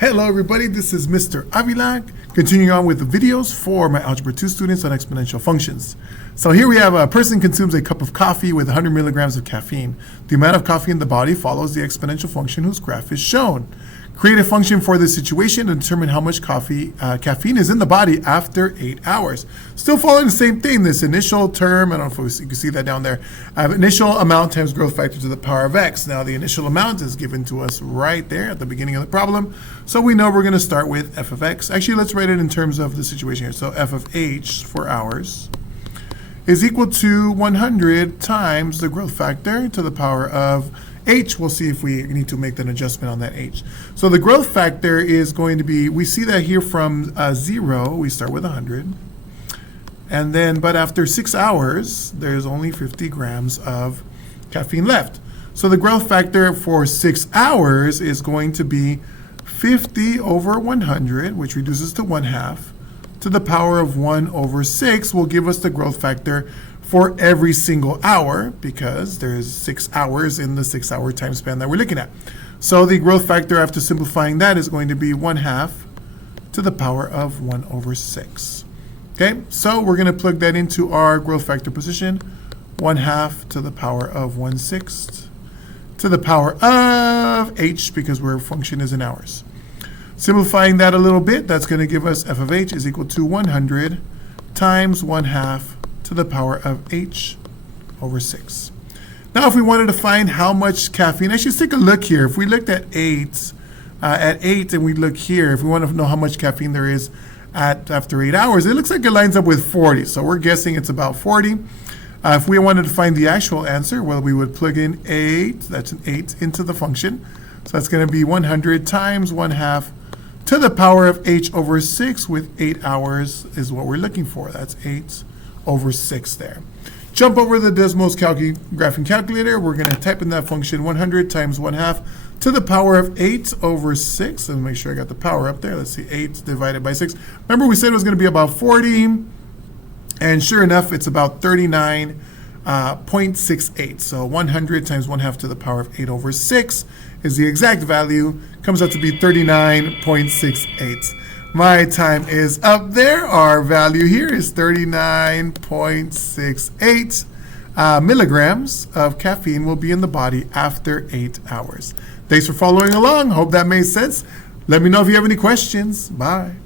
Hello everybody, this is Mr. Avila, continuing on with the videos for my Algebra 2 students on exponential functions. So here we have a person consumes a cup of coffee with 100 milligrams of caffeine. The amount of coffee in the body follows the exponential function whose graph is shown. Create a function for this situation and determine how much caffeine is in the body after 8 hours. Still following the same thing, this initial term, I don't know if you can see that down there. I have initial amount times growth factor to the power of x. Now the initial amount is given to us right there at the beginning of the problem. So we know we're going to start with f of x. Actually, let's write it in terms of the situation here. So f of h for hours is equal to 100 times the growth factor to the power of h. We'll see if we need to make an adjustment on that h. So the growth factor is going to be, we see that here from 0, we start with 100. And then, but after 6 hours, there's only 50 grams of caffeine left. So the growth factor for 6 hours is going to be 50 over 100, which reduces to 1/2, to the power of 1 over 6 will give us the growth factor for every single hour, because there's 6 hours in the 6-hour time span that we're looking at. So the growth factor, after simplifying that, is going to be 1/2 to the power of 1 over 6. Okay, so we're going to plug that into our growth factor position, 1/2 to the power of 1/6 to the power of h, because our function is in hours. Simplifying that a little bit, that's going to give us f of h is equal to 100 times 1/2 to the power of h over 6. Now if we wanted to find how much caffeine, actually let's take a look here. If we looked at 8 and we look here, if we want to know how much caffeine there is after 8 hours, it looks like it lines up with 40. So we're guessing it's about 40. If we wanted to find the actual answer, well, we would plug in 8, that's an 8, into the function. So that's going to be 100 times 1/2 to the power of h over 6, with 8 hours is what we're looking for. That's 8 over 6 there. Jump over the Desmos graphing calculator. We're going to type in that function 100 times 1/2 to the power of 8 over 6. And make sure I got the power up there. Let's see, 8 divided by 6. Remember we said it was going to be about 40. And sure enough, it's about 39.68. So 100 times 1/2 to the power of 8 over 6 is the exact value. Comes out to be 39.68. My time is up there. Our value here is 39.68 milligrams of caffeine will be in the body after 8 hours. Thanks for following along. Hope that made sense. Let me know if you have any questions. Bye.